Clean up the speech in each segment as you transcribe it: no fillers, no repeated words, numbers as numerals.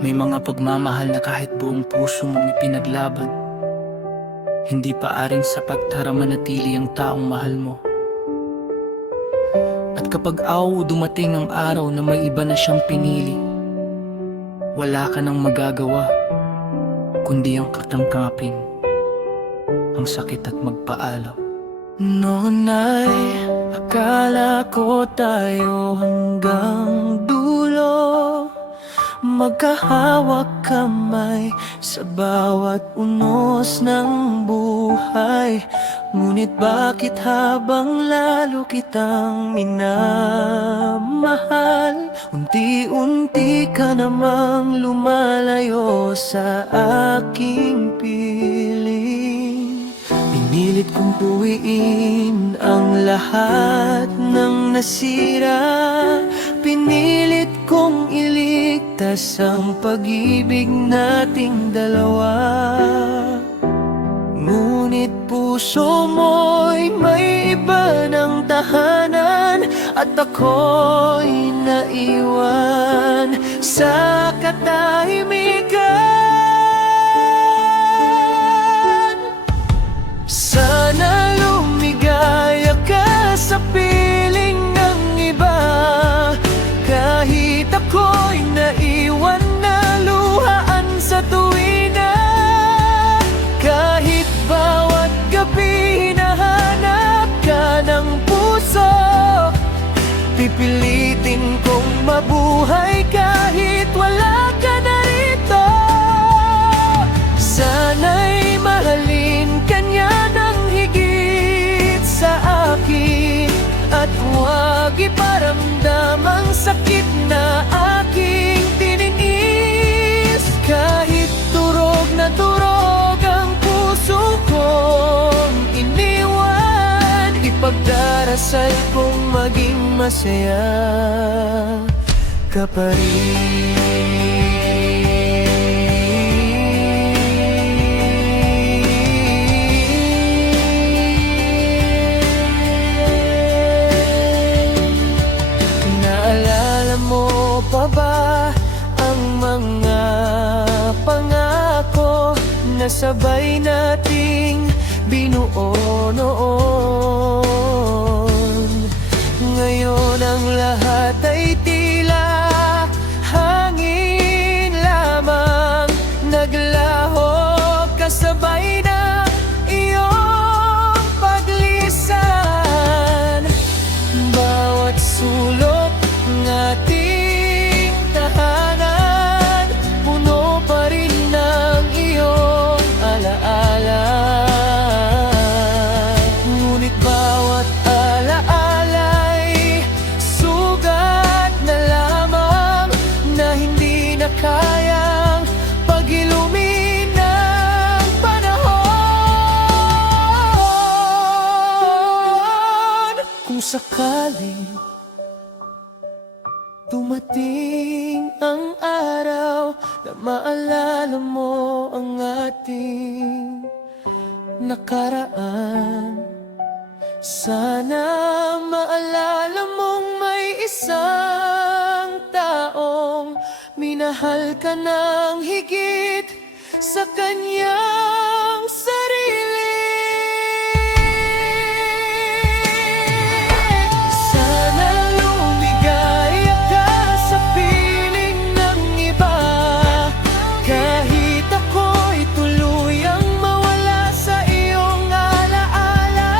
May mga pagmamahal na kahit buong puso mong ipinaglaban, hindi pa aring sapat para manatili ang taong mahal mo. At kapag dumating ang araw na may iba na siyang pinili, wala ka nang magagawa kundi ang katangkapin, ang sakit at magpaalam. Noon ay akala ko tayo hanggang dulo, magkahawak kamay sa bawat unos ng buhay. Ngunit bakit habang lalo kitang minamahal, unti-unti ka namang lumalayo sa aking piling. Pinilit kong tuwiin ang lahat ng nasira, pinilit kong iligtas ang pag-ibig nating dalawa. Ngunit puso mo'y may iba ng tahanan, at ako'y naiwan sa katahimikan. Sana lumigaya ka sa piling ng iba, kahit ako'y naiwan na luhaan sa tuwina. Kahit bawat gabi hinahanap ka ng puso, pipilitin kong mabuhay kahit wala ka na rito. Sana'y mahalin ka niya ng higit sa akin, at huwag iparamdam ang sakit na aking tiniis. Kahit durog na durog ang puso kong iniwan, ipagdarasal kong maging masaya ka pa rin. Naalala mo pa ba ang mga pangako na sabay nating binuo noon? Ngayon ang lahat ay tila hangin lamang, naglaho kasabay ng iyong paglisan. Bawat sulok ng ating tahanan, puno pa rin ng iyong alaala. Ngunit bawat alaala'y sugat na lamang, na hindi na kayang pag-ilumin ng panahon. Kung sakaling dumating ang araw na maalala mo ang ating nakaraan, sana maalala mong may isang taong minahal ka ng higit sa kanyang sarili. Sana lumigaya ka sa piling ng iba, kahit ako'y tuluyang mawala sa iyong alaala.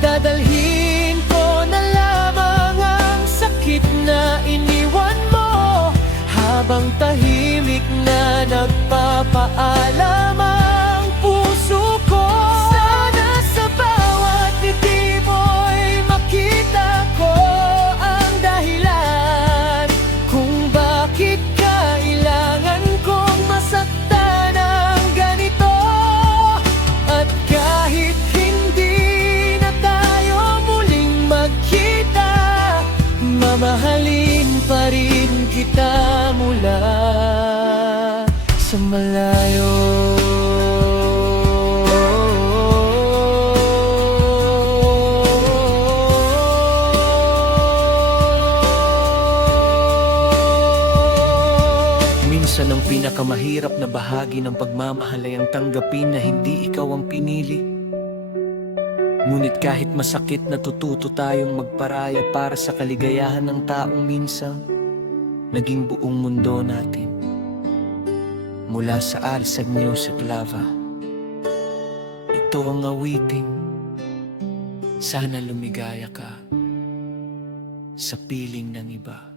Dadalhin ko na lamang ang sakit na iniwan mo, habang tahimik na nagpapaalam ang puso ko. Sana sa bawat ngiti mo'y makita ko ang dahilan kung bakit kailangan kong masaktan ng ganito. At kahit hindi na tayo muling magkita, mamahalin pa rin kita mula sa malayo. Minsan ang pinakamahirap na bahagi ng pagmamahal ay ang tanggapin na hindi ikaw ang pinili. Ngunit kahit masakit, natututo tayong magparaya para sa kaligayahan ng taong minsan naging buong mundo natin. Mula sa Alisag Music Lava, ito ang awiting Sana Lumigaya Ka sa Piling ng Iba.